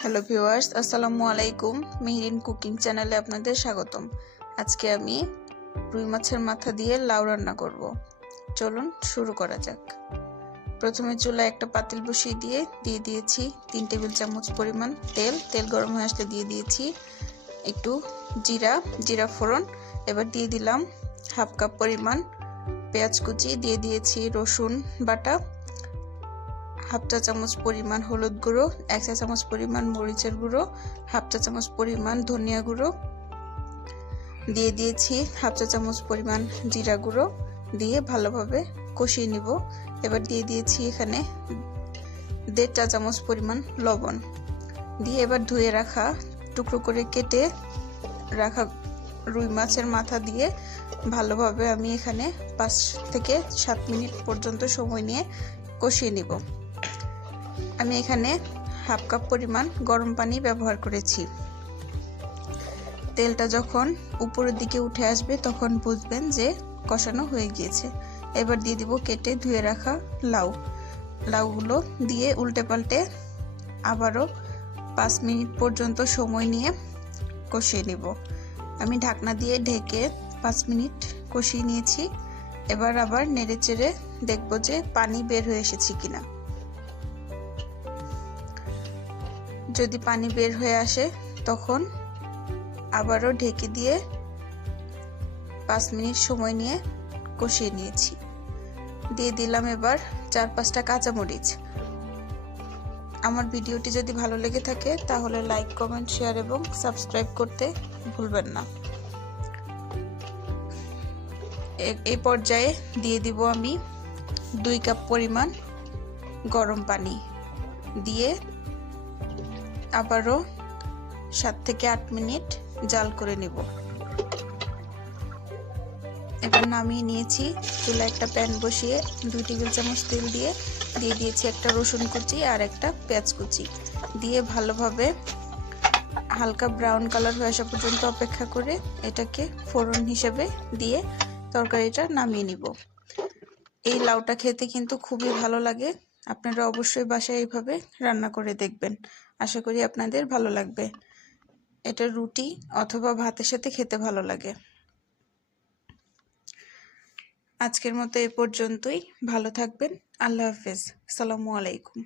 Hello viewers, আসসালামু আলাইকুম। Mehreen cooking চ্যানেলে আপনাদের স্বাগতম। আজকে আমি রুই মাছের মাথা দিয়ে লাউ রান্না করব। চলুন শুরু করা যাক। প্রথমে চুলায় একটা পাতিল বসিয়ে দিয়ে দিয়েছি 3 টেবিল চামচ পরিমাণ তেল গরম হয়ে আসলে দিয়ে দিয়েছি একটু জিরা ফোড়ন। এবার দিয়ে দিলাম হাফ কাপ পরিমাণ পেঁয়াজ কুচি, দিয়ে দিয়েছি রসুন বাটা, হাফ চা চামচ পরিমাণ হলুদ গুঁড়ো, 1 চা চামচ পরিমাণ মরিচের গুঁড়ো, হাফ চা চামচ পরিমাণ ধনিয়া গুঁড়ো, দিয়ে দিয়েছি হাফ চা চামচ পরিমাণ জিরা গুঁড়ো, দিয়ে ভালোভাবে কষিয়ে নিব। এবার দিয়ে দিয়েছি এখানে 1.5 চা চামচ পরিমাণ লবণ, দিয়ে এবার ধুয়ে রাখা টুকরো করে কেটে রাখা রুই মাছের মাথা দিয়ে ভালোভাবে আমি এখানে 5 থেকে 7 মিনিট পর্যন্ত সময় নিয়ে কষিয়ে নিব। আমি এখানে হাফ কাপ পরিমাণ গরম পানি ব্যবহার করেছি। তেলটা যখন উপরের দিকে উঠে আসবে তখন বুঝবেন যে কষানো হয়ে গিয়েছে। এবার দিয়ে দিব কেটে ধুয়ে রাখা লাউগুলো, দিয়ে উল্টে পাল্টে আবারও 5 মিনিট পর্যন্ত সময় নিয়ে কষিয়ে নিব। আমি ঢাকনা দিয়ে ঢেকে 5 মিনিট কষিয়ে নিয়েছি। এবার আবার নেড়ে চেড়ে দেখব যে পানি বের হয়ে এসেছে কিনা। যদি পানি বের হয়ে আসে তখন আবারও ঢেকে দিয়ে 5 মিনিট সময় নিয়ে কষিয়ে নিয়েছি। দিয়ে দিলাম এবার 4-5টা কাঁচামরিচ। আমার ভিডিওটি যদি ভালো লেগে থাকে তাহলে লাইক, কমেন্ট, শেয়ার এবং সাবস্ক্রাইব করতে ভুলবেন না। এই পর্যায়ে দিয়ে দিব আমি 2 কাপ পরিমাণ গরম পানি, দিয়ে আবারও 7 থেকে 8 মিনিট জাল করে নেব। এবার নামিয়ে নিয়েছি। চুলায় একটা প্যান বসিয়ে 2 টেবিল চামচ তেল দিয়ে দিয়েছি একটা রসুন কুচি আর একটা পেঁয়াজ কুচি, দিয়ে ভালোভাবে হালকা ব্রাউন কালার হয়ে আসা পর্যন্ত অপেক্ষা করে এটাকে ফোড়ন হিসেবে দিয়ে তরকারিটা নামিয়ে নিব। এই লাউটা খেতে কিন্তু খুবই ভালো লাগে। আপনারা অবশ্যই বাসায় এইভাবে রান্না করে দেখবেন। আশা করি আপনাদের ভালো লাগবে। এটা রুটি অথবা ভাতের সাথে খেতে ভালো লাগে। আজকের মতো এ পর্যন্তই। ভালো থাকবেন। আল্লাহ হাফেজ। আসসালামু আলাইকুম।